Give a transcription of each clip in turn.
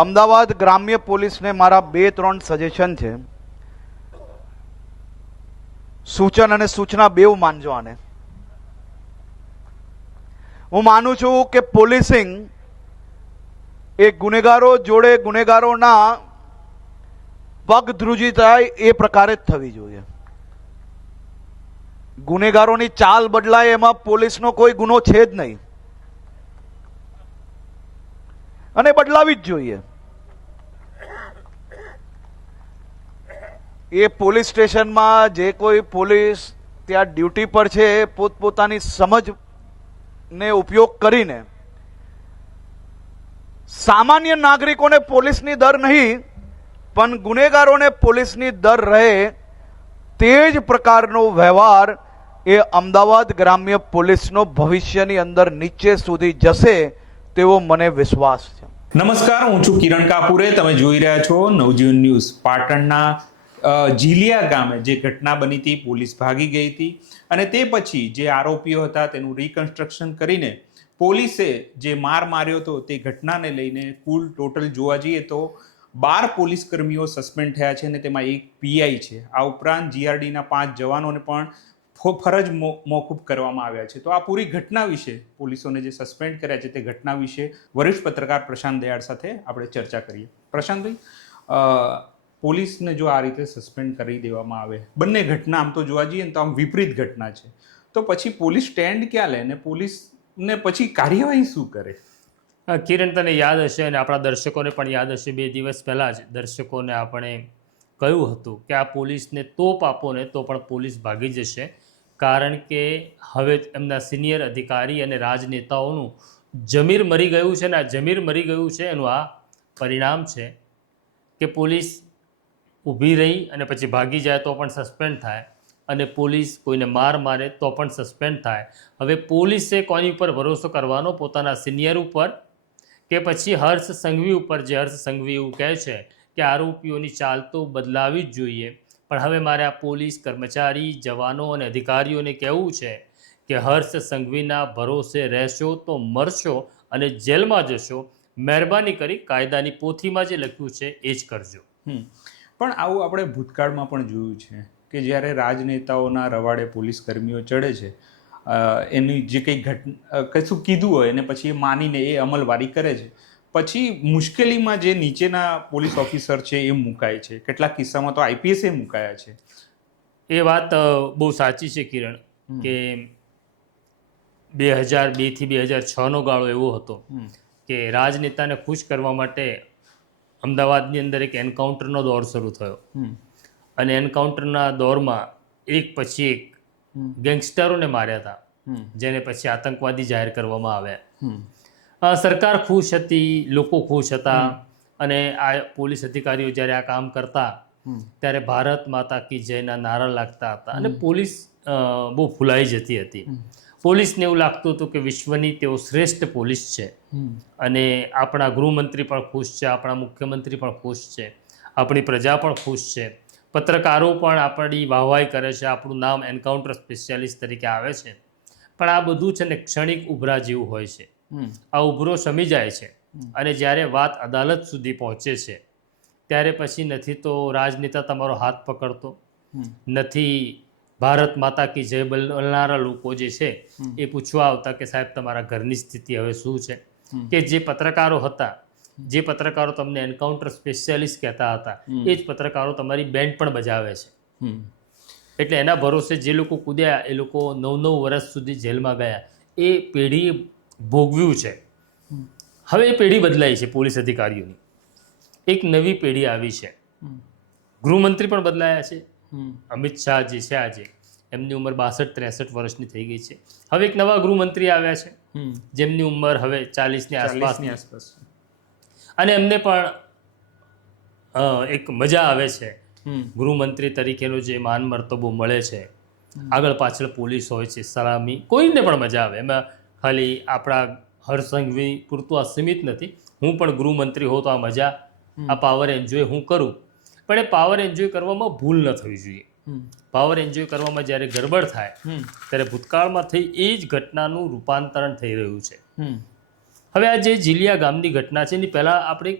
અમદાવાદ ગ્રામ્ય પોલીસને મારા 2-3 સજેશન છે, સૂચન અને સૂચના બેઉ માનજો આને. હું માનું છું કે પોલીસિંગ એ ગુનેગારો જોડે ગુનેગારોના પગ ધ્રુજી થાય એ પ્રકારે જ થવી જોઈએ. ગુનેગારોની ચાલ બદલાય એમાં પોલીસનો કોઈ ગુનો છે જ નહીં અને બદલાવી જ જોઈએ. એ પોલીસ સ્ટેશનમાં જે કોઈ પોલીસ ત્યાં ડ્યુટી પર છે એ પોતપોતાની સમજને ઉપયોગ કરીને સામાન્ય નાગરિકોને પોલીસની દર નહીં પણ ગુનેગારોને પોલીસની દર રહે તે જ પ્રકારનો વ્યવહાર એ અમદાવાદ ગ્રામ્ય પોલીસનો ભવિષ્યની અંદર નીચે સુધી જશે તેવો મને વિશ્વાસ છે. નમસ્કાર, હું છું કિરણ કાપુરે. તમે જોઈ રહ્યા છો નવજીવન ન્યૂઝ. પાટણના જીલિયા ગામે જે ઘટના બની હતી, પોલીસ ભાગી ગઈ હતી અને તે પછી જે આરોપીઓ હતા તેનું રિકન્સ્ટ્રક્શન કરીને પોલીસે જે માર માર્યો હતો તે ઘટનાને લઈને કુલ ટોટલ જોવા જઈએ તો 12 પોલીસ કર્મીઓ સસ્પેન્ડ થયા છે અને તેમાં એક પીઆઈ છે. આ ઉપરાંત જીઆરડીના 5 જવાનોને પણ ફરજ મોકૂફ કરવામાં આવ્યા છે. તો આ પૂરી ઘટના વિશે, પોલીસોને જે સસ્પેન્ડ કર્યા છે તે ઘટના વિશે વરિષ્ઠ પત્રકાર પ્રશાંત દયાળ સાથે આપણે ચર્ચા કરીએ. પ્રશાંતભાઈ, પોલીસને જો આ રીતે સસ્પેન્ડ કરી દેવામાં આવે, બંને ઘટના આમ તો જોવા જઈએ ને તો આમ વિપરીત ઘટના છે, તો પછી પોલીસ સ્ટેન્ડ ક્યાં લે ને પોલીસને પછી કાર્યવાહી શું કરે? કિરણ, તને યાદ હશે અને આપણા દર્શકોને પણ યાદ હશે, 2 દિવસ પહેલાં જ દર્શકોને આપણે કહ્યું હતું કે આ પોલીસને તોપ આપો ને તો પણ પોલીસ ભાગી જશે, કારણ કે હવે એમના સિનિયર અધિકારી અને રાજનેતાઓનું જમીર મરી ગયું છે ને આ જમીર મરી ગયું છે એનું આ પરિણામ છે કે પોલીસ ઊભી રહી અને પછી ભાગી જાય તો પણ સસ્પેન્ડ થાય અને પોલીસ કોઈને માર મારે તો પણ સસ્પેન્ડ થાય. હવે પોલીસે કોની ઉપર ભરોસો કરવાનો? પોતાના સિનિયર ઉપર કે પછી હર્ષ સંઘવી ઉપર? જે હર્ષ સંઘવી એવું કહે છે કે આરોપીઓની ચાલ તો બદલાવી જ જોઈએ, પણ હવે મારે આ પોલીસ કર્મચારી, જવાનો અને અધિકારીઓને કહેવું છે કે હર્ષ સંઘવીના ભરોસે રહેશો તો મરશો અને જેલમાં જશો. મહેરબાની કરી કાયદાની પોથીમાં જે લખ્યું છે એ જ કરજો. પણ આવું આપણે ભૂતકાળમાં પણ જોયું છે કે જ્યારે રાજનેતાઓના રવાડે પોલીસ કર્મીઓ ચડે છે, એની જે કંઈ કશું કીધું હોય અને પછી એ માનીને એ અમલવારી કરે છે, પછી મુશ્કેલીમાં જે નીચેના પોલીસ ઓફિસર છે એ મુકાય છે. કેટલાક કિસ્સામાં તો આઈપીએસ એ મુકાયા છે. એ વાત બહુ સાચી છે કિરણ, કે 2002 થી 2006નો ગાળો એવો હતો કે રાજનેતાને ખુશ કરવા માટે અમદાવાદની અંદર એક એન્કાઉન્ટરનો દોર શરૂ થયો અને એન્કાઉન્ટરના દોરમાં એક પછી એક ગેંગસ્ટરોને માર્યા હતા, જેને પછી આતંકવાદી જાહેર કરવામાં આવ્યા. સરકાર ખુશ હતી, લોકો ખુશ હતા અને આ પોલીસ અધિકારીઓ જ્યારે આ કામ કરતા ત્યારે ભારત માતા કી જયના નારા લાગતા હતા અને પોલીસ બહુ ફૂલાઈ જતી હતી. પોલીસને એવું લાગતું હતું કે વિશ્વની તેઓ શ્રેષ્ઠ પોલીસ છે અને આપણા ગૃહમંત્રી પણ ખુશ છે, આપણા મુખ્યમંત્રી પણ ખુશ છે, આપણી પ્રજા પણ ખુશ છે, પત્રકારો પણ આપણી વાહવાઈ કરે છે, આપણું નામ એન્કાઉન્ટર સ્પેશિયાલિસ્ટ તરીકે આવે છે. પણ આ બધું છે ને ક્ષણિક ઉભરા જેવું હોય છે. આ ઉભરો શમી જાય છે અને જ્યારે વાત અદાલત સુધી પહોંચે છે ત્યારે પછી નથી તો રાજનેતા તમારો હાથ પકડતો, નથી ભારત માતા કી જય બોલનારા લોકો જે છે એ પૂછવા આવતા કે સાહેબ તમારા ઘરની સ્થિતિ હવે શું છે. કે જે પત્રકારો હતા, જે પત્રકારો તમને એન્કાઉન્ટર સ્પેશિયાલિસ્ટ કહેતા હતા, એ જ પત્રકારો તમારી બેન્ડ પણ બજાવે છે. એટલે એના ભરોસે જે લોકો કૂદ્યા એ લોકો 9-9 વર્ષ સુધી જેલમાં ગયા. એ પેઢીએ ભોગવ્યું છે. હવે એ પેઢી બદલાઈ છે પોલીસ અધિકારીઓની, એક નવી પેઢી આવી છે. ગૃહમંત્રી પણ બદલાયા છે. અમિત શાહ જે છે આજે, એમની ઉંમર 62-63 વર્ષની થઈ ગઈ છે. હવે એક નવા ગૃહમંત્રી આવ્યા છે જેમની ઉંમર હવે 40ની આસપાસ, અને એમને પણ એક મજા આવે છે. ગૃહમંત્રી તરીકેનો જે માન મર્તબો મળે છે, આગળ પાછળ પોલીસ હોય છે, સલામી, કોઈને પણ મજા આવે. એમાં ખાલી આપણા હર્ષ સંઘવી પૂરતું આ સીમિત નથી. હું પણ ગૃહમંત્રી હોઉં તો આ મજા, આ પાવર એન્જોય હું કરું, પણ એ પાવર એન્જોય કરવામાં ભૂલ ન થવી જોઈએ. પાવર એન્જોય કરવામાં જ્યારે ગડબડ થાય ત્યારે ભૂતકાળમાં થઈ એ જ ઘટનાનું રૂપાંતરણ થઈ રહ્યું છે. હવે આ જે જીલિયા ગામની ઘટના છે એની પહેલાં આપણે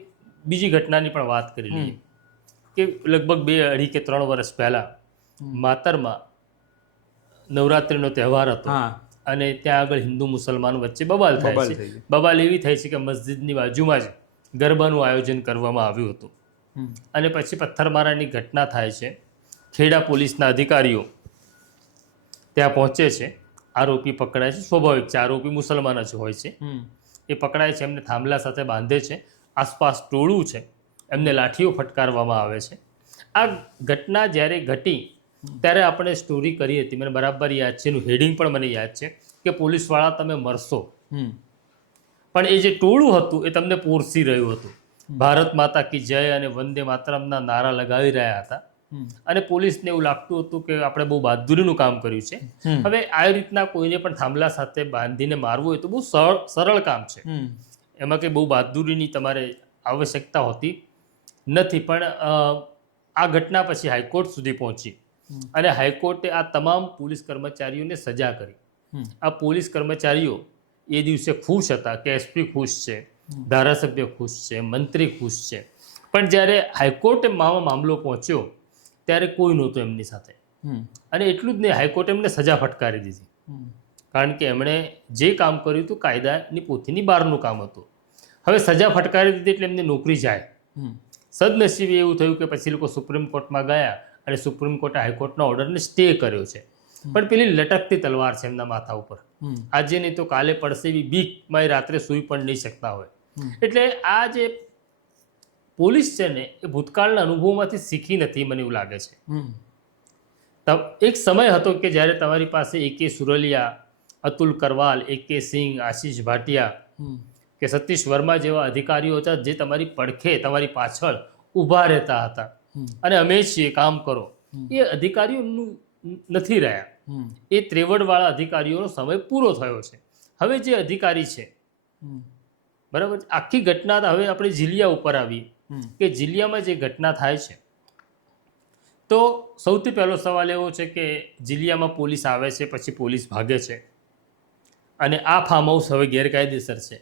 બીજી ઘટનાની પણ વાત કરી લઈએ કે લગભગ 2-2.5 કે 3 વર્ષ પહેલા માતરમાં નવરાત્રિનો તહેવાર હતો અને ત્યાં આગળ હિન્દુ મુસલમાન વચ્ચે બબાલ થાય છે. બબાલ એવી થઈ છે કે મસ્જિદની બાજુમાં જ ગરબાનું આયોજન કરવામાં આવ્યું હતું અને પછી પથ્થરમારાની ઘટના થાય છે. ખેડા પોલીસના અધિકારીઓ ત્યાં પહોંચે છે, આરોપી પકડાય છે. સ્વાભાવિક છે, આરોપી મુસલમાન જ હોય છે. એ પકડાય છે, એમને થાંભલા સાથે બાંધે છે. આસપાસ ટોળું છે, એમને લાઠીઓ ફટકારવામાં આવે છે. આ ઘટના જ્યારે ઘટી ત્યારે આપણે સ્ટોરી કરી હતી, મને બરાબર યાદ છે, એનું હેડિંગ પણ મને યાદ છે કે પોલીસવાળા તમે મરશો. પણ એ જે ટોળું હતું એ તમને પોરસી રહ્યું હતું. ભારત માતા કી જય અને વંદે માતરમના નારા લગાવી રહ્યા હતા અને પોલીસને એવું લાગતું હતું કે આપણે બહુ બહાદુરીનું કામ કર્યું છે. હવે આ રીતના કોઈને પણ થાંભલા સાથે બાંધીને મારવું હોય તો બહુ સરળ કામ છે, એમાં કંઈ બહુ બહાદુરીની તમારે આવશ્યકતા હોતી નથી. પણ આ ઘટના પછી હાઈકોર્ટ સુધી પહોંચી અને હાઈકોર્ટે આ તમામ પોલીસ કર્મચારીઓને સજા કરી. આ પોલીસ કર્મચારીઓ એ દિવસે ખુશ હતા કે એસપી ખુશ છે, ધારાસભ્ય ખુશ છે, મંત્રી ખુશ છે. પણ જ્યારે હાઈકોર્ટે મામલો પહોંચ્યો ત્યારે કોઈ નહોતું એમની સાથે. અને એટલું જ નહીં, હાઈકોર્ટે એમને સજા ફટકારી દીધી, કારણ કે એમણે જે કામ કર્યું હતું કાયદાની પોથીની બહારનું કામ હતું. હવે સજા ફટકારી દીધી એટલે એમને નોકરી જાય. સદનસીબે એવું થયું કે પછી લોકો સુપ્રીમ કોર્ટમાં ગયા અને સુપ્રીમ કોર્ટે હાઈકોર્ટના ઓર્ડરને સ્ટે કર્યો છે. પણ પેલી લટકતી તલવાર છે એમના માથા ઉપર, આજે નહીં તો કાલે પડશે એવી બીકમાં રાત્રે સૂઈ પણ નહીં શકતા હોય. એટલે આ જે પોલીસ છે ને એ ભૂતકાળના અનુભવમાંથી શીખી નથી, મને એવું લાગે છે. એક સમય હતો કે જ્યારે તમારી પાસે AK સુરલિયા, અતુલ કરવાલ, AK સિંહ, આશીષ ભાટિયા કે સતીશ વર્મા જેવા અધિકારીઓ હતા જે તમારી પડખે, તમારી પાછળ ઊભા રહેતા હતા અને અમે છીએ, કામ કરો. એ અધિકારીઓ નથી રહ્યા. એ ત્રેવડવાળા અધિકારીઓનો સમય પૂરો થયો છે. હવે જે અધિકારી છે, બરાબર, આખી ઘટના હવે આપણે જીલિયા ઉપર આવીએ કે જીલિયામાં જે ઘટના થાય છે તો સૌથી પહેલો સવાલ એવો છે કે જીલિયામાં પોલીસ આવે છે, પછી પોલીસ ભાગે છે અને આ ફાર્મ હાઉસ હવે ગેરકાયદેસર છે.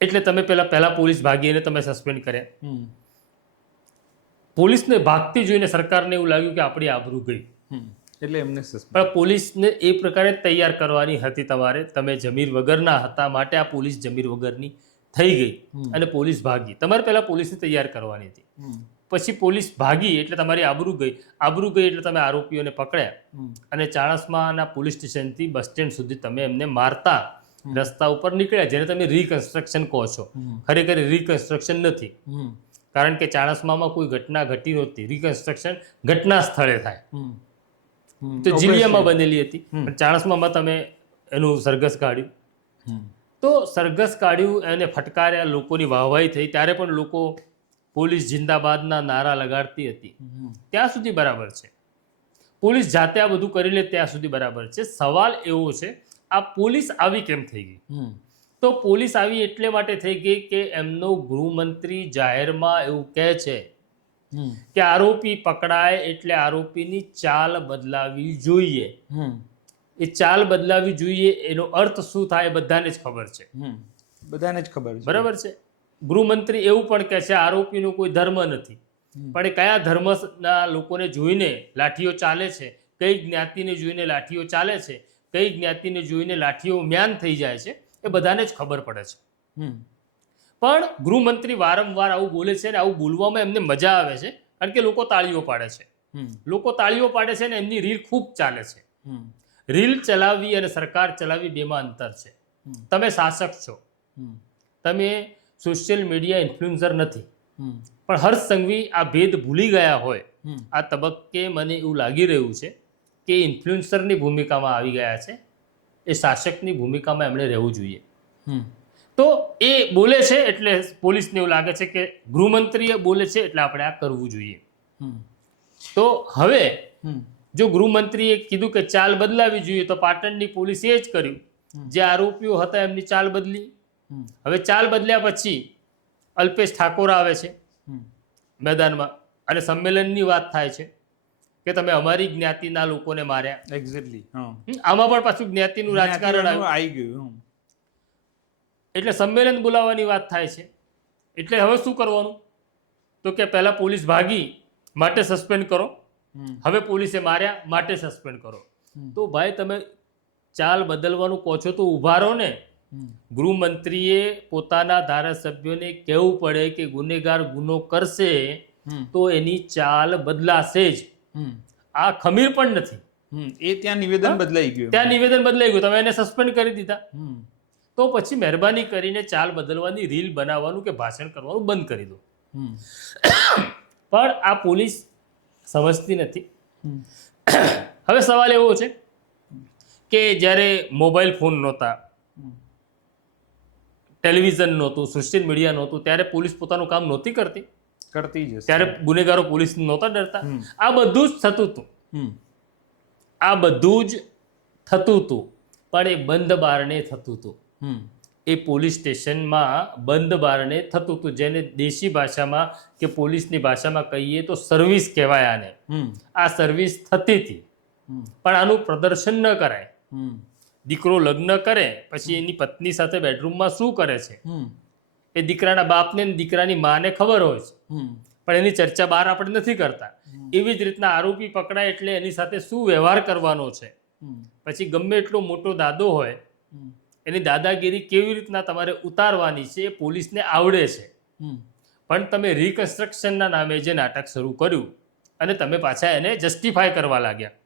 એટલે તમે પહેલા પોલીસ ભાગી અને તમે સસ્પેન્ડ કર્યા. પોલીસને ભાગતી જોઈને સરકારને એવું લાગ્યું કે આપણી આબરૂ ગઈ, એટલે એમને પણ પોલીસને એ પ્રકારે તૈયાર કરવાની હતી તમારે. તમે જમીર વગરના હતા માટે આ પોલીસ જમીર વગરની થઈ ગઈ અને પોલીસ ભાગી. તમારે પહેલા પોલીસને તૈયાર કરવાની હતી, પછી પોલીસ ભાગી એટલે તમારી આબરૂ ગઈ. આબરૂ ગઈ એટલે તમે આરોપીઓને પકડ્યા અને ચાણસ્માના પોલીસ સ્ટેશનથી બસ સ્ટેન્ડ સુધી તમે એમને મારતા રસ્તા ઉપર નીકળ્યા, જેને તમે રિકન્સ્ટ્રક્શન કહો છો. ખરેખર રિકન્સ્ટ્રક્શન નથી, કારણ કે ચાણસ્મામાં કોઈ ઘટના ઘટી નહોતી. રિકન્સ્ટ્રક્શન ઘટના સ્થળે થાય. તો જીલિયામાં બનેલી હતી, પણ ચાણસ્મામાં તમે એનું સરઘસ કાઢ્યું. તો સરઘસ કાઢ્યું, એને ફટકાર્યા, લોકોની વાહવાહી થઈ, ત્યારે પણ લોકો પોલીસ જિંદાબાદના નારા લગાડતી હતી. ત્યાં સુધી બરાબર છે. પોલીસ જાતે આ બધું કરી લે ત્યાં સુધી બરાબર છે. સવાલ એવો છે, આ પોલીસ આવી કેમ થઈ ગઈ? તો પોલીસ આવી એટલે માટે થઈ ગઈ કે એમનો ગૃહમંત્રી જાહેરમાં એવું કહે છે કે આરોપી પકડાય એટલે આરોપીની ચાલ બદલાવી જોઈએ. એ ચાલ બદલાવી જોઈએ એનો અર્થ શું થાય બધાને જ ખબર છે. બધાને જ ખબર છે, બરાબર છે. ગૃહમંત્રી એવું પણ કહે છે આરોપીનો કોઈ ધર્મ નથી, પણ એ કયા ધર્મના લોકોને જોઈને લાઠીઓ ચાલે છે, કઈ જ્ઞાતિને જોઈને લાઠીઓ ચાલે છે, કઈ જ્ઞાતિને જોઈને લાઠીઓ મ્યાન થઈ જાય છે, એ બધાને જ ખબર પડે છે. પણ ગૃહમંત્રી વારંવાર આવું બોલે છે અને આવું બોલવામાં એમને મજા આવે છે, કારણ કે લોકો તાળીઓ પાડે છે. લોકો તાળીઓ પાડે છે અને એમની રીલ ખૂબ ચાલે છે. રીલ ચલાવવી અને સરકાર ચલાવવી બેમાં અંતર છે. તમે શાસક છો, તમે સોશિયલ મીડિયા ઇન્ફ્લુએન્સર નથી. પણ હર્ષ સંઘવી આ ભેદ ભૂલી ગયા હોય આ તબક્કે મને એવું લાગી રહ્યું છે કે ઇન્ફ્લુએન્સરની ભૂમિકામાં આવી ગયા છે. એ શાસકની ભૂમિકામાં એમણે રહેવું જોઈએ. તો એ બોલે છે એટલે પોલીસને એવું લાગે છે કે ગૃહમંત્રીએ બોલે છે એટલે આપણે આ કરવું જોઈએ. તો હવે જો ગૃહમંત્રીએ કીધું કે ચાલ બદલાવી જોઈએ તો પાટણની પોલીસે એ જ કર્યું. જે આરોપીઓ હતા એમની ચાલ બદલી. હવે ચાલ બદલ્યા પછી અલ્પેશ ઠાકોર આવે છે મેદાનમાં અને સંમેલનની વાત થાય છે કે તમે અમારી જ્ઞાતિના લોકોને માર્યા. એક્ઝેક્ટલી. આમાં પણ પાછું જ્ઞાતિનું રાજકારણ આવી ગયું. એટલે સંમેલન બોલાવવાની વાત થાય છે. એટલે હવે શું કરવાનું? તો કે પહેલા પોલીસ ભાગી માટે સસ્પેન્ડ કરો, હવે પોલીસે માર્યા માટે સસ્પેન્ડ કરો. તો ભાઈ તમે ચાલ બદલવાનું કહો છો તો ઊભા રહો ને. ગૃહમંત્રીએ પોતાના ધારાસભ્યોને કહેવું પડે કે ગુનેગાર ગુનો કરશે તો એની ચાલ બદલાશે જ. આ ખમીર પણ નથી. એ ત્યાં નિવેદન બદલાઈ ગયું. ત્યાં નિવેદન બદલાઈ ગયું, તમે એને સસ્પેન્ડ કરી દીધા. તો પછી મહેરબાની કરીને ચાલ બદલવાની, રીલ બનાવવાનું કે ભાષણ કરવાનું બંધ કરી દો. પણ આ પોલીસ સમજતી નથી. હવે સવાલ એવો છે કે જ્યારે મોબાઈલ ફોન નહોતા, ટેલિવિઝન નહોતું, સોશિયલ મીડિયા નહોતું, ત્યારે પોલીસ પોતાનું કામ નહોતી કરતી. કરતી જ હશે. ત્યારે ગુનેગારો પોલીસ નહોતા ડરતા. આ બધું જ થતું હતું. આ બધું જ થતું હતું, પણ એ બંધ બારણે થતું હતું. એ પોલીસ સ્ટેશનમાં બંધ બારણે થતું હતું, જેને દેશી ભાષામાં કે પોલીસની ભાષામાં કહીએ તો સર્વિસ કહેવાય આને. આ સર્વિસ થતી હતી, પણ આનું પ્રદર્શન ન કરાય. દીકરો લગ્ન કરે પછી એની પત્ની સાથે બેડરૂમમાં શું કરે છે એ દીકરાના બાપને ને દીકરાની માને ખબર હોય છે, પણ એની ચર્ચા બહાર આપણે નથી કરતા. એવી જ રીતના આરોપી પકડાય એટલે એની સાથે શું વ્યવહાર કરવાનો છે, પછી ગમે એટલો મોટો દાદો હોય એની દાદાગીરી કેવી રીતના તમારે ઉતારવાની છે એ પોલીસને આવડે છે. પણ તમે રિકન્સ્ટ્રક્શનના નામે જે નાટક શરૂ કર્યું અને તમે પાછા એને જસ્ટિફાય કરવા લાગ્યા.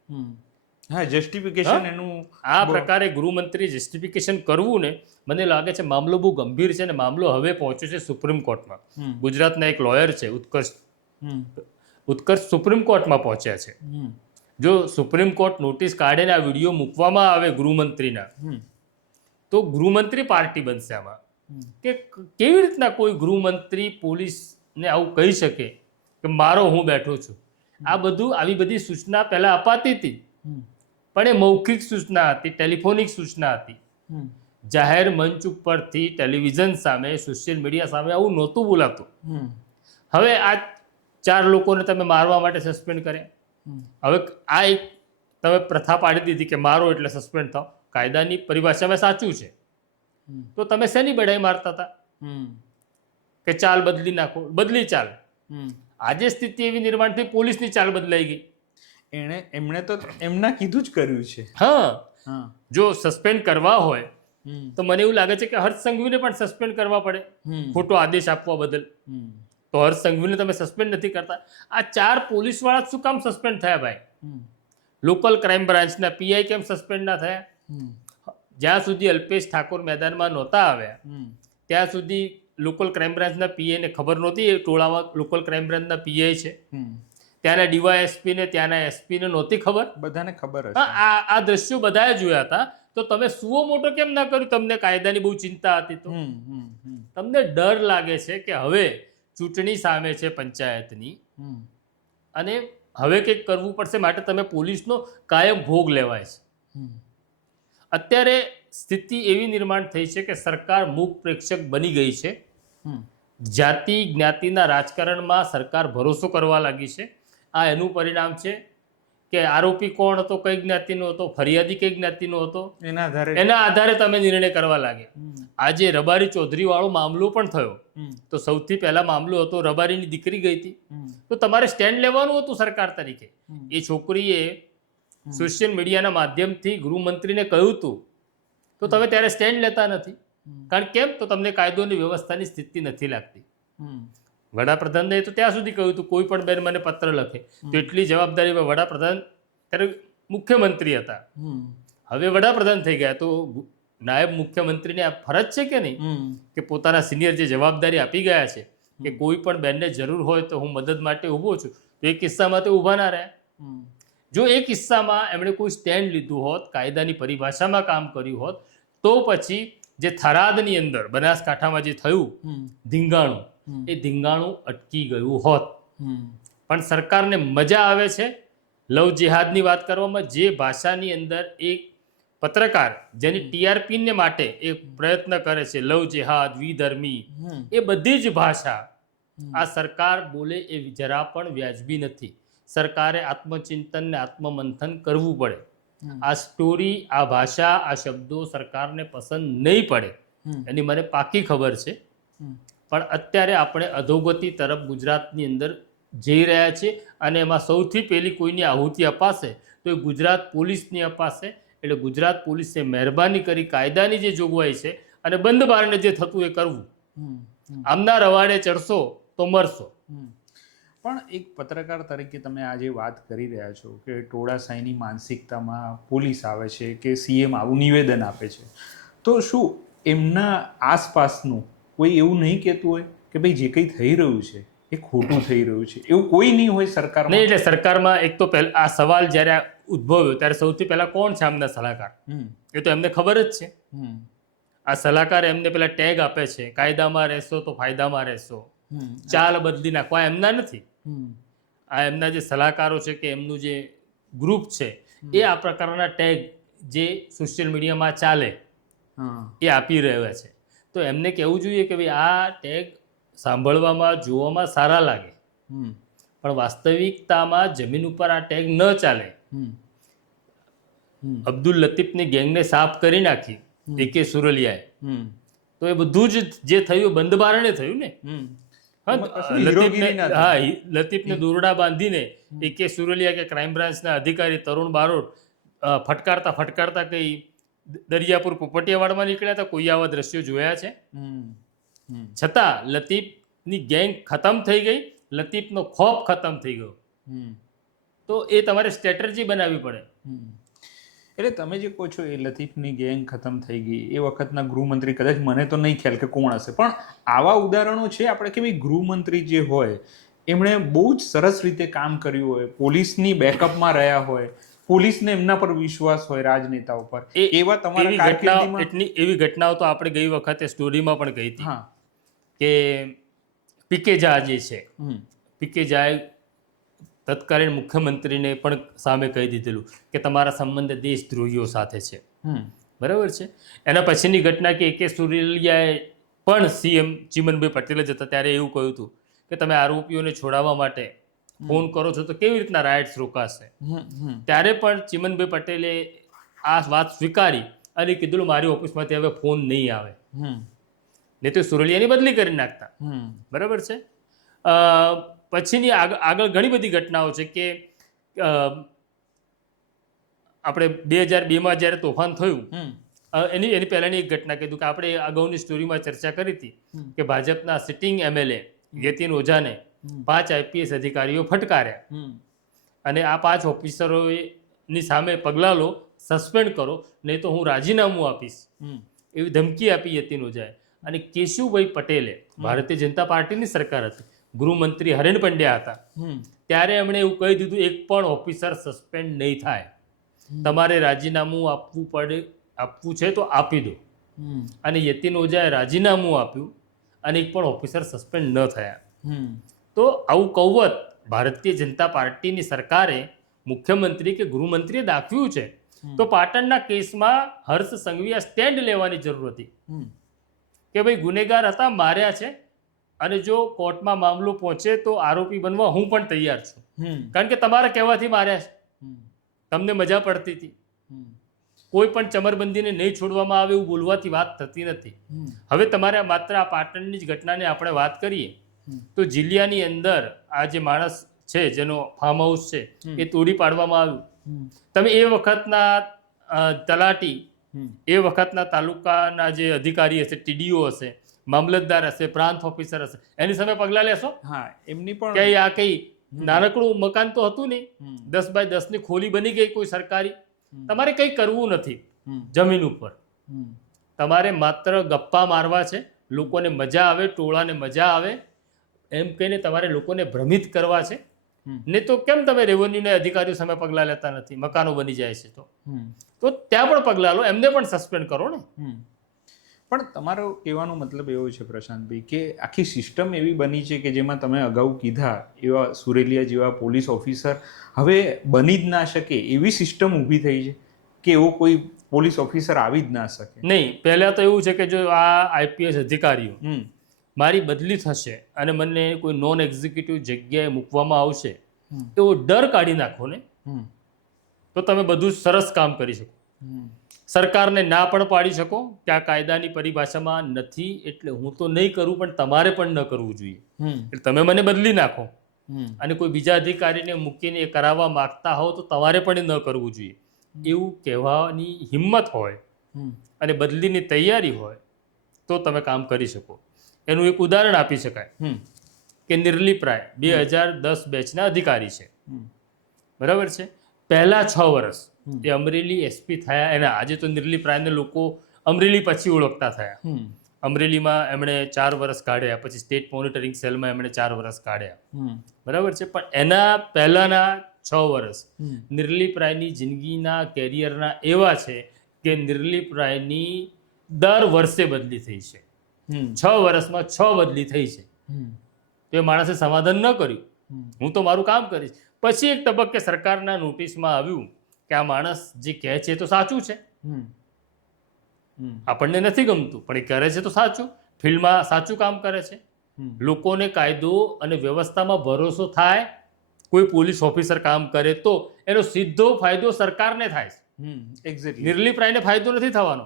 હા, જસ્ટિફિકેશન એનું આ પ્રકારે ગૃહમંત્રી જસ્ટિફિકેશન કરવું ને, મને લાગે છે મામલો બહુ ગંભીર છે. અને મામલો હવે પહોંચ્યો છે સુપ્રીમ કોર્ટમાં. ગુજરાતના એક લોયર છે ઉત્કર્ષ સુપ્રીમ કોર્ટમાં પહોંચ્યા છે. જો સુપ્રીમ કોર્ટ નોટિસ કાઢે ને આ વિડીયો મૂકવામાં આવે ગૃહમંત્રીના, તો ગૃહમંત્રી પાર્ટી બનશે આમાં. કે કેવી રીતના કોઈ ગૃહમંત્રી પોલીસને આવું કહી શકે કે મારો હું બેઠો છું. આ બધું આવી બધી સૂચના પહેલા અપાતી હતી, પણ એ મૌખિક સૂચના હતી, ટેલિફોનિક સૂચના હતી. જાહેર મંચ ઉપરથી ટેલિવિઝન સામે, સોશિયલ મીડિયા સામે આવું નહોતું બોલાતું. હવે આ 4 લોકોને તમે મારવા માટે સસ્પેન્ડ કર્યા. હવે આ એક તમે પ્રથા પાડી દીધી કે મારો એટલે સસ્પેન્ડ થાવ. કાયદાની પરિભાષામાં સાચું છે, તો તમે શેની બઢાઈ મારતા હતા કે ચાલ બદલી નાખો, બદલી ચાલ. આજે સ્થિતિ એવી નિર્માણ થઈ, પોલીસની ચાલ બદલાઈ ગઈ. એમણે તો એમના કીધું જ કર્યું છે. હા, જો સસ્પેન્ડ કરવા હોય તો મને એવું લાગે છે કે હર્ષ સંઘવીને પણ સસ્પેન્ડ કરવા પડે ખોટો આદેશ આપવા બદલ. તો હર્ષ સંઘવીને તમે સસ્પેન્ડ નથી કરતા. આ 4 પોલીસ વાળા શું કામ સસ્પેન્ડ થયા ભાઈ? લોકલ ક્રાઇમ બ્રાન્ચના પીઆઈ કેમ સસ્પેન્ડ ના થયા? જ્યાં સુધી અલ્પેશ ઠાકોર મેદાનમાં નહોતા આવ્યા ત્યાં સુધી લોકલ ક્રાઇમ બ્રાન્ચના પીઆઈને ખબર નહોતી એ ટોળામાં લોકલ ક્રાઇમ બ્રાન્ચના પીઆઈ છે. ત્યાંના ડીવાયએસપી ને ત્યાંના એસપી ને નહોતી ખબર. બધાને ખબર હશે. આ દ્રશ્યો બધાએ જોયા હતા. તો તમે સુઓ મોટો કેમ ના કર્યું? તમને કાયદાની બહુ ચિંતા હતી તો તમને ડર લાગે છે કે હવે ચૂંટણી સામે છે પંચાયતની અને હવે કંઈક કરવું પડશે, માટે તમે પોલીસનો કાયમ ભોગ લેવાય છે. અત્યારે સ્થિતિ એવી નિર્માણ થઈ છે કે સરકાર મૂક પ્રેક્ષક બની ગઈ છે. જાતિ જ્ઞાતિના રાજકારણમાં સરકાર ભરોસો કરવા લાગી છે. આ એનું પરિણામ છે કે આરોપી કોણ હતો, કઈ જ્ઞાતિનો હતો, ફરિયાદી કઈ જ્ઞાતિનો હતો, એના આધારે તમે નિર્ણય કરવા લાગે. આજે રબારી ચૌધરી વાળો મામલો પણ થયો, તો સૌથી પહેલા મામલો હતો રબારીની દીકરી ગઈ હતી, તો તમારે સ્ટેન્ડ લેવાનું હતું સરકાર તરીકે. એ છોકરીએ સોશિયલ મીડિયાના માધ્યમથી ગૃહમંત્રીને કહ્યું હતું, તો તમે ત્યારે સ્ટેન્ડ લેતા નથી. કારણ કેમ? તો તમને કાયદોની વ્યવસ્થાની સ્થિતિ નથી લાગતી. વડાપ્રધાનને તો ત્યાં સુધી કહ્યું હતું કોઈ પણ બેન મને પત્ર લખે તો એટલી જવાબદારી. વડાપ્રધાન ત્યારે મુખ્યમંત્રી હતા, હવે વડાપ્રધાન થઈ ગયા, તો નાયબ મુખ્યમંત્રીને આ ફરજ છે કે નહીં કે પોતાના સિનિયર જે જવાબદારી આપી ગયા છે કે કોઈ પણ બેનને જરૂર હોય તો હું મદદ માટે ઊભો છું, તો એ કિસ્સામાં તે ઊભા ના રહ્યા. જો એ કિસ્સામાં એમણે કોઈ સ્ટેન્ડ લીધું હોત, કાયદાની પરિભાષામાં કામ કર્યું હોત, તો પછી જે થરાદની અંદર બનાસકાંઠામાં જે થયું ધીંગાણું, એ ધીંગાણું અટકી ગયું હોત. પણ સરકારને મજા આવે છે લવ જેહાદની વાત કરવામાં. જે ભાષાની અંદર એક પત્રકાર જેની ટીઆરપીને માટે એ પ્રયત્ન કરે છે, લવ જેહાદ, વિધર્મી, એ બધી જ ભાષા આ સરકાર બોલે એ જરા પણ વ્યાજબી નથી. સરકારે આત્મચિંતન ને આત્મમંથન કરવું પડે. આ સ્ટોરી, આ ભાષા, આ શબ્દો સરકારને પસંદ નહીં પડે એની મને પાકી ખબર છે. પણ અત્યારે આપણે અધોગતિ તરફ ગુજરાતની અંદર જઈ રહ્યા છીએ અને એમાં સૌથી પહેલી કોઈની આહુતિ અપાશે તો એ ગુજરાત પોલીસની અપાશે. એટલે ગુજરાત પોલીસે મહેરબાની કરી કાયદાની જે જોગવાઈ છે અને બંધ બારણે જે થતું એ કરવું. આમના રવાડે ચડશો તો મરશો. પણ એક પત્રકાર તરીકે તમે આજે વાત કરી રહ્યા છો કે ટોળાશાહીની માનસિકતામાં પોલીસ આવે છે કે સીએમ આવું નિવેદન આપે છે, તો શું એમના આસપાસનું કોઈ એવું નહીં કહેતું હોય કે ભાઈ જે કંઈ થઈ રહ્યું છે એ ખોટું થઈ રહ્યું છે? એવું કોઈ નહીં હોય સરકારમાં? નહીં, એટલે સરકારમાં એક તો પહેલા આ સવાલ જ્યારે ઉદ્ભવ્યો ત્યારે સૌથી પહેલા કોણ છે આમના સલાહકાર? એ તો એમને ખબર જ છે. આ સલાહકાર એમને પેલા ટેગ આપે છે, કાયદામાં રહેશો તો ફાયદામાં રહેશો, ચાલ બદલી નાખવા એમના નથી. આ એમના જે સલાહકારો છે કે એમનું જે ગ્રુપ છે એ આ પ્રકારના ટેગ જે સોશિયલ મીડિયામાં ચાલે એ આપી રહ્યા છે. તો એમને કહેવું જોઈએ કે ભાઈ આ ટેગ સાંભળવામાં જોવામાં સારા લાગે પણ વાસ્તવિકતામાં જમીન ઉપર આ ટેગ ન ચાલે. અબ્દુલ લતીફની ગેંગને સાફ કરી નાખી AK સુરલિયાએ, તો એ બધું જ જે થયું બંધ બારણે થયું ને. લતીફને દોરડા બાંધીને AK સુરલિયા કે ક્રાઇમ બ્રાન્ચના અધિકારી તરુણ બારોટ ફટકારતા કઈ દરિયાપુર પોપટિયાવાડમાં નીકળ્યા હતા. કોઈ આવા દ્રશ્યો જોયા છે? છતાં લતીફની ગેંગ ખતમ થઈ ગઈ, લતીફનો ખોફ ખતમ થઈ ગયો. તો એ તમારે સ્ટ્રેટેજી બનાવવી પડે. એટલે તમે જે કહો છો એ લતીફની ગેંગ ખતમ થઈ ગઈ, એ વખતના ગૃહમંત્રી કદાચ મને તો નહીં ખ્યાલ કે કોણ હશે, પણ આવા ઉદાહરણો છે આપણે કે ભાઈ ગૃહમંત્રી જે હોય એમણે બહુ જ સરસ રીતે કામ કર્યું હોય, પોલીસની બેકઅપમાં રહ્યા હોય, પોલીસને એમના પર વિશ્વાસ હોય, રાજનેતાઓ પર. એવા તમારા કારકિર્દીમાં એવી ઘટનાઓ તો આપણે ગઈ વખતે સ્ટોરીમાં પણ કહી હતી કે PK ઝા જે છે, PK ઝાએ તત્કાલીન મુખ્યમંત્રીને પણ સામે કહી દીધેલું કે તમારા સંબંધ દેશદ્રોહીઓ સાથે છે. બરાબર છે. એના પછીની ઘટના કે AK સુરલિયાએ પણ CM ચીમનભાઈ પટેલ જ હતા ત્યારે એવું કહ્યું હતું કે તમે આરોપીઓને છોડાવવા માટે ફોન કરો છો તો કેવી રીતના રાઇટ્સ રોકાશે. ત્યારે પણ ચીમનભાઈ પટેલે આ વાત સ્વીકારી અને કીધું મારી ઓફિસમાંથી હવે ફોન નહીં આવે, નહીં તો સુરલિયાની બદલી કરી નાખતા. બરાબર છે. પછીની આગળ ઘણી બધી ઘટનાઓ છે કે આપણે 2002માં જ્યારે તોફાન થયું એની પહેલાની એક ઘટના કીધું કે આપણે અગાઉની સ્ટોરીમાં ચર્ચા કરી હતી કે ભાજપના સિટિંગ MLA યતીન ઓઝાને 5 IPS અધિકારીઓ ફટકાર્યા અને આ 5 ઓફિસરોની સામે પગલાં લો, સસ્પેન્ડ કરો, નહીં તો હું રાજીનામું આપીશ એવી ધમકી આપી યતીન ઓઝાએ. અને કેશુભાઈ પટેલે, ભારતીય જનતા પાર્ટીની સરકાર હતી, ગૃહમંત્રી હરેન પંડ્યા હતા, ત્યારે એમણે એવું કહી દીધું એક પણ ઓફિસર સસ્પેન્ડ નહીં થાય, તમારે રાજીનામું આપવું છે તો આપી દો. અને યતીન ઓઝાએ રાજીનામું આપ્યું અને એક પણ ઓફિસર સસ્પેન્ડ ન થયા. તો આવું કૌવત ભારતીય જનતા પાર્ટીની સરકારે, મુખ્યમંત્રી કે ગૃહમંત્રીએ દાખવ્યું છે. તો પાટણના કેસમાં હર્ષ સંઘવીએ સ્ટેન્ડ લેવાની જરૂર હતી કે ભાઈ ગુનેગાર હતા, માર્યા છે, અને જો કોર્ટમાં મામલો પહોંચે તો આરોપી બનવા હું પણ તૈયાર છું, કારણ કે તમારા કહેવાથી માર્યા છે, તમને મજા પડતી હતી. કોઈ પણ ચમરબંધીને નહીં છોડવામાં આવે એવું બોલવાથી વાત થતી નથી. હવે તમારે માત્ર આ પાટણની જ ઘટનાને આપણે વાત કરીએ તો જિલ્લાની અંદર આ જે માણસ છે જેનો ફાર્મ હાઉસ છે એ તોડી પાડવામાં આવ્યું. તમે એ વખતના તલાટી, એ વખતના તાલુકાના જે અધિકારી હશે, TDO હશે, મામલતદાર હશે, પ્રાંત ઓફિસર હશે, એની સામે પગલાં લેશો? એમની પણ કે આ કઈ નાનકડું મકાન તો હતું નહીં, 10 બાય 10ની ખોલી બની ગઈ કોઈ સરકારી. તમારે કંઈ કરવું નથી જમીન ઉપર, તમારે માત્ર ગપ્પા મારવા છે, લોકોને મજા આવે, ટોળાને મજા આવે એમ કહીને તમારે લોકોને ભ્રમિત કરવા છે. ને તો કેમ તમે રેવન્યુના અધિકારીઓ સામે પગલાં લેતા નથી? મકાનો બની જાય છે તો ત્યાં પણ પગલાં લો, એમને પણ સસ્પેન્ડ કરો ને. પણ તમારો કહેવાનો મતલબ એવો છે પ્રશાંતભાઈ કે આખી સિસ્ટમ એવી બની છે કે જેમાં તમે અગાઉ કીધા એવા સુરેલિયા જેવા પોલીસ ઓફિસર હવે બની જ ના શકે એવી સિસ્ટમ ઊભી થઈ છે કે એવો કોઈ પોલીસ ઓફિસર આવી જ ના શકે? નહીં, પહેલાં તો એવું છે કે જો આ IPS અધિકારીઓ મારી બદલી થશે અને મને કોઈ નોન એક્ઝિક્યુટિવ જગ્યાએ મૂકવામાં આવશે એવો ડર કાઢી નાખો ને, તો તમે બધું સરસ કામ કરી શકો. સરકારને ના પણ પાડી શકો કે આ કાયદાની પરિભાષામાં નથી એટલે હું તો નહીં કરું, પણ તમારે પણ ન કરવું જોઈએ. એટલે તમે મને બદલી નાખો અને કોઈ બીજા અધિકારીને મૂકીને એ કરાવવા માંગતા હોવ તો તમારે પણ ન કરવું જોઈએ એવું કહેવાની હિંમત હોય અને બદલીની તૈયારી હોય તો તમે કામ કરી શકો. એનું એક ઉદાહરણ આપી શકાય કે નિર્લિપ રાય 2010 બેચના અધિકારી છે, બરાબર છે. પહેલા 6 વર્ષ એ અમરેલી એસપી થયા એના. આજે તો નિર્લિપ રાયને લોકો અમરેલી પછી ઓળખતા થયા. અમરેલીમાં એમણે 4 વર્ષ કાઢ્યા, પછી સ્ટેટ મોનિટરિંગ સેલમાં એમણે 4 વર્ષ કાઢ્યા, બરાબર છે. પણ એના પહેલાના 6 વર્ષ નિર્લિપ રાયની જિંદગીના કેરિયરના એવા છે કે નિર્લિપ રાયની દર વર્ષે બદલી થઈ છે. 6 વર્ષમાં 6 બદલી થઈ છે. તો એ માણસે સમાધાન ન કર્યું, હું તો મારું કામ કરીશ. પછી એક તબક્કે સરકારના નોટિસમાં આવ્યું કે આ માણસ જે કહે છે એ તો સાચું છે, આપણને નથી ગમતું પણ એ કરે છે તો સાચું, ફિલ્ડમાં સાચું કામ કરે છે. લોકોને કાયદો અને વ્યવસ્થામાં ભરોસો થાય, કોઈ પોલીસ ઓફિસર કામ કરે તો એનો સીધો ફાયદો સરકારને થાય છે. એક્ઝેક્ટલી. નિર્લિપ રાયને ફાયદો નથી થવાનો,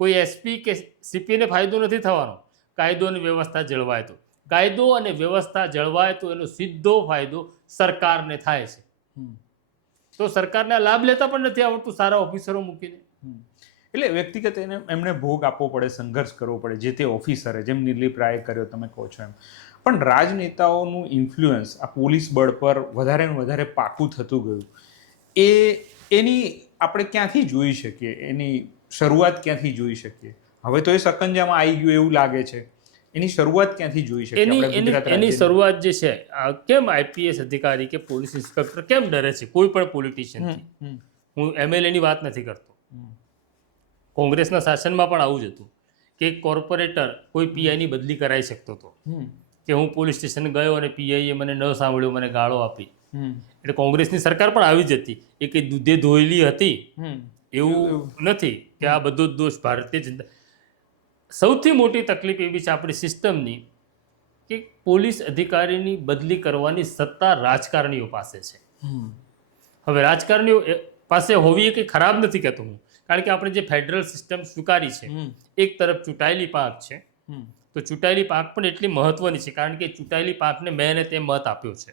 કોઈ એસપી કે સીપીને ફાયદો નથી થવાનો. કાયદો અને વ્યવસ્થા જળવાય તો, કાયદો અને વ્યવસ્થા જળવાય તો એનો સીધો ફાયદો સરકારને થાય છે. તો સરકારને લાભ લેતા પણ નથી આવડતું સારા ઓફિસરો મૂકીને. એટલે વ્યક્તિગત એમને ભોગ આપવો પડે, સંઘર્ષ કરવો પડે, જે તે ઓફિસરે, જેમ નિર્લિપ રાયે કર્યો તમે કહો છો એમ. પણ રાજનેતાઓનું ઇન્ફ્લુઅન્સ આ પોલીસ બળ પર વધારે ને વધારે પાકું થતું ગયું. એની આપણે ક્યાંથી જોઈ શકીએ, એની શરૂઆત ક્યાંથી જોઈ શકીએ? હવે તો એ સકંજામાં આવી ગયું એવું લાગે છે. એની શરૂઆત ક્યાંથી જોઈ શકીએ આપણે ગુજરાત એની શરૂઆત જે છે, કેમ આઈપીએસ અધિકારી કે પોલીસ ઇન્સ્પેક્ટર કેમ ડરે છે કોઈ પણ પોલિટિશિયનથી? હું એમએલએની વાત નથી કરતો, કોંગ્રેસના શાસનમાં પણ આવું જ હતું કે કોર્પોરેટર કોઈ પીઆઈની બદલી કરાવી શકતો હતો કે હું પોલીસ સ્ટેશન ગયો અને પીઆઈએ મને ન સાંભળ્યું, મને ગાળો આપી. એટલે કોંગ્રેસની સરકાર પણ આવી જ હતી. એ કંઈ દૂધે ધોયેલી હતી એવું નથી કે આ બધો જ દોષ ભારતીય જનતા. સૌથી મોટી તકલીફ એવી છે આપણી સિસ્ટમની કે પોલીસ અધિકારીની બદલી કરવાની સત્તા રાજકારણીઓ પાસે છે. હવે રાજકારણીઓ પાસે હોવી એ કંઈ ખરાબ નથી કહેતો હું, કારણ કે આપણે જે ફેડરલ સિસ્ટમ સ્વીકારી છે, એક તરફ ચૂંટાયેલી પાંખ છે, તો ચૂંટાયેલી પાંખ પણ એટલી મહત્વની છે કારણ કે ચૂંટાયેલી પાંખને મેં તે મત આપ્યો છે.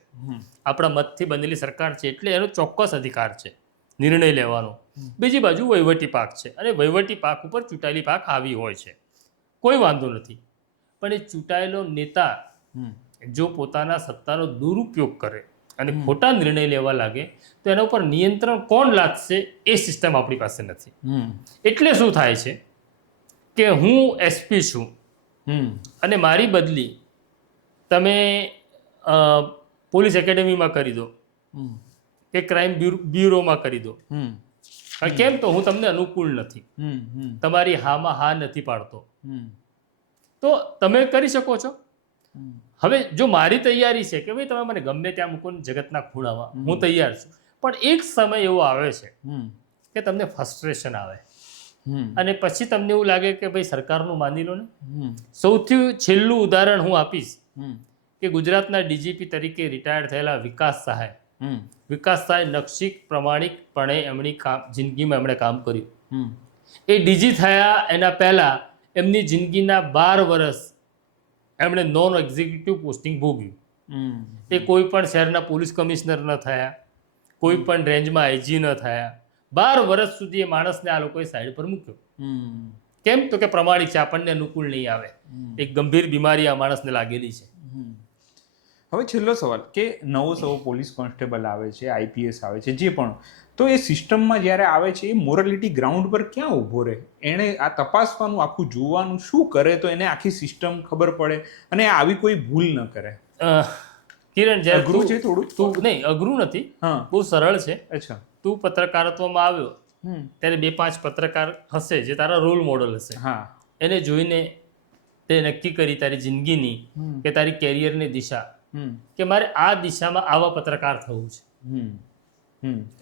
આપણા મતથી બનેલી સરકાર છે એટલે એનો ચોક્કસ અધિકાર છે નિર્ણય લેવાનો. બીજી બાજુ વહીવટી પાંખ છે અને વહીવટી પાંખ ઉપર ચૂંટાયેલી પાંખ આવી હોય છે, કોઈ વાંધો નથી. પણ એ ચૂંટાયેલો નેતા જો પોતાના સત્તાનો દુરુપયોગ કરે અને ખોટા નિર્ણય લેવા લાગે તો એના ઉપર નિયંત્રણ કોણ લાગશે એ સિસ્ટમ આપણી પાસે નથી. એટલે શું થાય છે કે હું એસપી છું અને મારી બદલી તમે પોલીસ એકેડેમીમાં કરી દો કે ક્રાઇમ બ્યુરોમાં કરી દો. કેમ? તો હું તમને અનુકૂળ નથી, તમારી હામાં હા નથી પાડતો, તો તમે કરી શકો છો. હવે જો મારી તૈયારી છે કે ભાઈ તમે મને ગમે ત્યાં મૂકો ને જગતના ખૂણામાં, હું તૈયાર છું. પણ એક સમય એવો આવે છે કે તમને ફ્રસ્ટ્રેશન આવે અને પછી તમને એવું લાગે કે ભાઈ સરકારનું માની લો ને. સૌથી છેલ્લું ઉદાહરણ હું આપીશ કે ગુજરાતના ડીજીપી તરીકે રિટાયર્ડ થયેલા વિકાસ સહાય નક્ષિક પ્રમાણિકપણે એમની જિંદગીમાં એમણે કામ કર્યું. એ ડીજી થયા એના પહેલા એમની જિંદગીના 12 વર્ષ એમણે નોન એક્ઝિક્યુટિવ પોસ્ટિંગ ભોગ્યું. એ કોઈ પણ શહેરના પોલીસ કમિશનર ન થયા, કોઈ પણ રેન્જમાં આઈજી ન થયા. 12 વર્ષ સુધી એ માણસને આ લોકોએ સાઈડ પર મૂક્યો. કેમ? તો કે પ્રમાણિક છે, આપણને અનુકૂળ નહીં આવે, એક ગંભીર બીમારી આ માણસને લાગેલી છે. હવે છેલ્લો સવાલ કે નવો પોલીસ કોન્સ્ટેબલ આવે છે, આઈપીએસ આવે છે, જે પણ, તો એ સિસ્ટમમાં જ્યારે આવે છે એ મોરાલિટી ગ્રાઉન્ડ પર ક્યાં ઊભો રહે? એણે આ તપાસવાનું, આખું જોવાનું શું કરે તો એને આખી સિસ્ટમ ખબર પડે અને આવી કોઈ ભૂલ ન કરે? કિરણ, જ્યારે અઘરું છે થોડું? તું નહીં, અઘરું નથી, બહુ સરળ છે. અચ્છા. તું પત્રકારત્વમાં આવ્યો ત્યારે 2-5 પત્રકાર હશે જે તારા રોલ મોડલ હશે. એને જોઈને તે નક્કી કરી તારી જિંદગીની કે તારી કેરિયરની દિશા કે મારે આ દિશામાં આવા પત્રકાર થવું છે.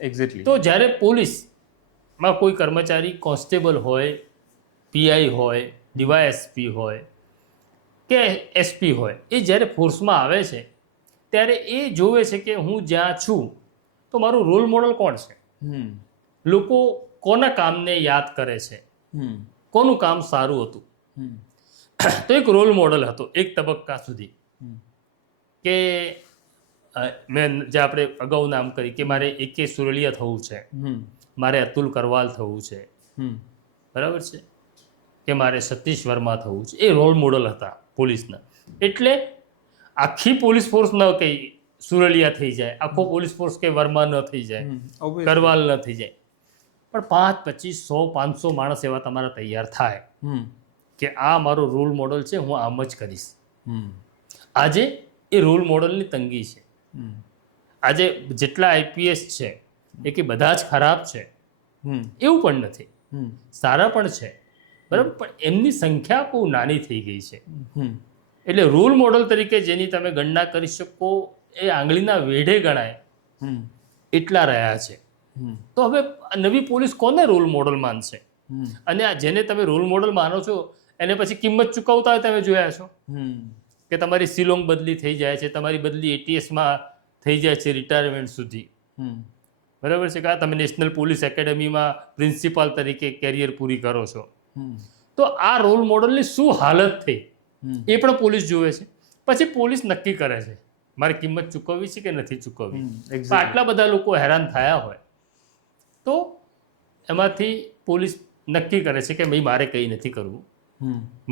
એક્ઝેક્ટલી. તો જ્યારે પોલીસમાં કોઈ કર્મચારી કોન્સ્ટેબલ હોય, પીઆઈ હોય, ડીવાયએસપી હોય કે એસપી હોય, એ જ્યારે ફોર્સમાં આવે છે ત્યારે એ જોવે છે કે હું જ્યાં છું તો મારું રોલ મોડલ કોણ છે. લોકો કોના કામને યાદ કરે છે, કોનું કામ સારું હતું. તો એક રોલ મોડલ હતો એક તબક્કા સુધી કે મેં જે આપણે અગાઉ નામ કરી કે મારે AK સુરલિયા થવું છે, મારે અતુલ કરવાલ થવું છે, બરાબર છે, કે મારે સતીશ વર્મા થવું છે. એ રોલ મોડલ હતા પોલીસના. એટલે આખી પોલીસ ફોર્સ ન કહી સુરલિયા થઈ જાય, આખો પોલીસ ફોર્સ કે વર્મા ન થઈ જાય, કરવાલ ન થઈ જાય, પણ 5, 25, 100, 500 માણસ એવા તમારા તૈયાર થાય કે આ મારો રોલ મોડલ છે, હું આમ જ કરીશ. આજે એ રોલ મોડલની તંગી છે. આજે જેટલા IPS છે એ કે બધા જ ખરાબ છે એવું પણ નથી, સારા પણ છે, બરાબર, પણ એમની સંખ્યા બહુ નાની થઈ ગઈ છે. એટલે રોલ મોડલ તરીકે જેની તમે ગણના કરી શકો એ આંગળીના વેઢે ગણાય એટલા રહ્યા છે. તો હવે નવી પોલીસ કોને રોલ મોડલ માનશે? અને આ જેને તમે રોલ મોડલ માનો છો એને પછી કિંમત ચૂકવતા હોય તમે જોયા છો કે તમારી શિલોંગ બદલી થઈ જાય છે, તમારી બદલી ATSમાં થઈ જાય છે રિટાયરમેન્ટ સુધી, બરાબર છે, કે તમે નેશનલ પોલીસ એકેડમીમાં પ્રિન્સિપાલ તરીકે કેરિયર પૂરી કરો છો. તો આ રોલ મોડલની શું હાલત થઈ એ પણ પોલીસ જોવે છે. પછી પોલીસ નક્કી કરે છે મારે કિંમત ચૂકવવી છે કે નથી ચૂકવવી. આટલા બધા લોકો હેરાન થયા હોય તો એમાંથી પોલીસ નક્કી કરે છે કે ભાઈ મારે કંઈ નથી કરવું,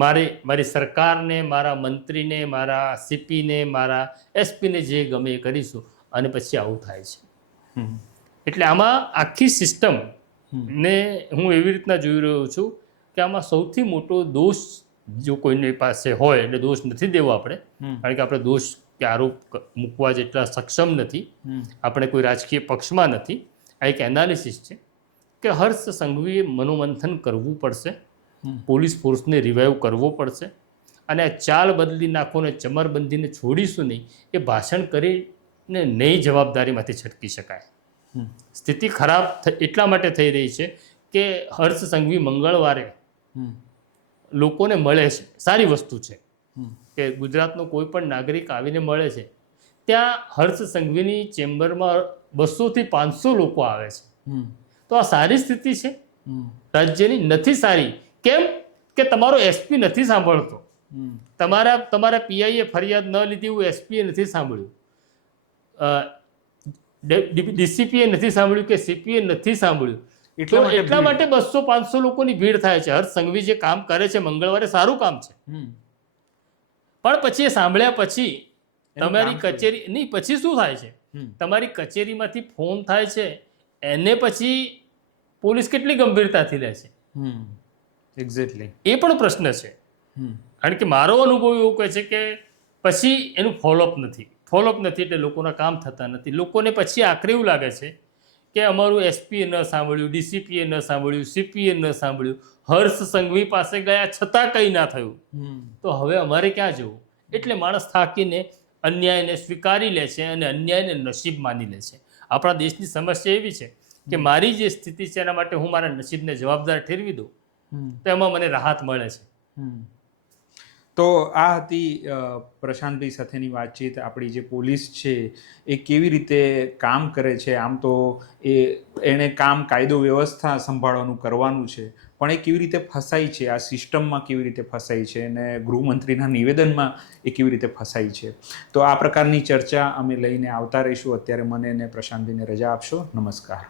મારે મારી સરકારને, મારા મંત્રીને, મારા CPને, મારા SPને જે ગમે એ કરીશું. અને પછી આવું થાય છે. એટલે આમાં આખી સિસ્ટમ ને હું એવી રીતના જોઈ રહ્યો છું કે આમાં સૌથી મોટો દોષ જો કોઈની પાસે હોય, એટલે દોષ નથી દેવો આપણે, કારણ કે આપણે દોષ કે આરોપ મૂકવા જેટલા સક્ષમ નથી, આપણે કોઈ રાજકીય પક્ષમાં નથી. આ એક એનાલિસિસ છે કે હર્ષ સંઘવીએ મનોમંથન કરવું પડશે, પોલીસ ફોર્સને રિવાઇવ કરવો પડશે, અને આ ચાલ બદલી નાખો ને ચમરબંધીને છોડીશું નહીં એ ભાષણ કરીને નહીં જવાબદારીમાંથી છટકી શકાય. સ્થિતિ ખરાબ એટલા માટે થઈ રહી છે કે હર્ષ સંઘવી મંગળવારે લોકોને મળે છે, સારી વસ્તુ છે કે ગુજરાતનો કોઈ પણ નાગરિક આવીને મળે છે. ત્યાં હર્ષ સંઘવીની ચેમ્બરમાં 200 થી 500 લોકો આવે છે. તો આ સારી સ્થિતિ છે રાજ્યની? નથી સારી. કેમ કે તમારો SP નથી સાંભળતો, તમારા PIએ ફરિયાદ ન લીધી એવું SPએ નથી સાંભળ્યું, DCPએ નથી સાંભળ્યું કે CPએ નથી સાંભળ્યું. એટલા માટે 200-500 લોકોની ભીડ થાય છે. હર્ષ સંઘવી જે કામ કરે છે મંગળવારે સારું કામ છે, પણ પછી એ સાંભળ્યા પછી તમારી કચેરી નહીં, પછી શું થાય છે, તમારી કચેરીમાંથી ફોન થાય છે, એને પછી પોલીસ કેટલી ગંભીરતાથી લે છે? એક્ઝેક્ટલી એ પણ પ્રશ્ન છે. કારણ કે મારો અનુભવ એવો કહે છે કે પછી એનું ફોલોઅપ નથી એટલે લોકોના કામ થતા નથી. લોકોને પછી આખરે એવું લાગે છે કે અમારું SPએ ન સાંભળ્યું, DCPએ ન સાંભળ્યું, CPએ ન સાંભળ્યું, હર્ષ સંઘવી પાસે ગયા છતાં કંઈ ના થયું, તો હવે અમારે ક્યાં જવું? એટલે માણસ થાકીને અન્યાયને સ્વીકારી લે છે અને અન્યાયને નસીબ માની લે છે. આપણા દેશની સમસ્યા એવી છે કે મારી જે સ્થિતિ છે એના માટે હું મારા નસીબને જવાબદાર ઠેરવી દઉં તો એમાં મને રાહત મળે છે. તો આ હતી પ્રશાંતભાઈ સાથેની વાતચીત. આપણી જે પોલીસ છે એ કેવી રીતે કામ કરે છે, આમ તો એણે કામ કાયદો વ્યવસ્થા સંભાળવાનું કરવાનું છે, પણ એ કેવી રીતે ફસાઈ છે, આ સિસ્ટમમાં કેવી રીતે ફસાઈ છે, અને ગૃહમંત્રીના નિવેદનમાં એ કેવી રીતે ફસાઈ છે. તો આ પ્રકારની ચર્ચા અમે લઈને આવતા રહીશું. અત્યારે મને અને પ્રશાંતભાઈને રજા આપશો. નમસ્કાર.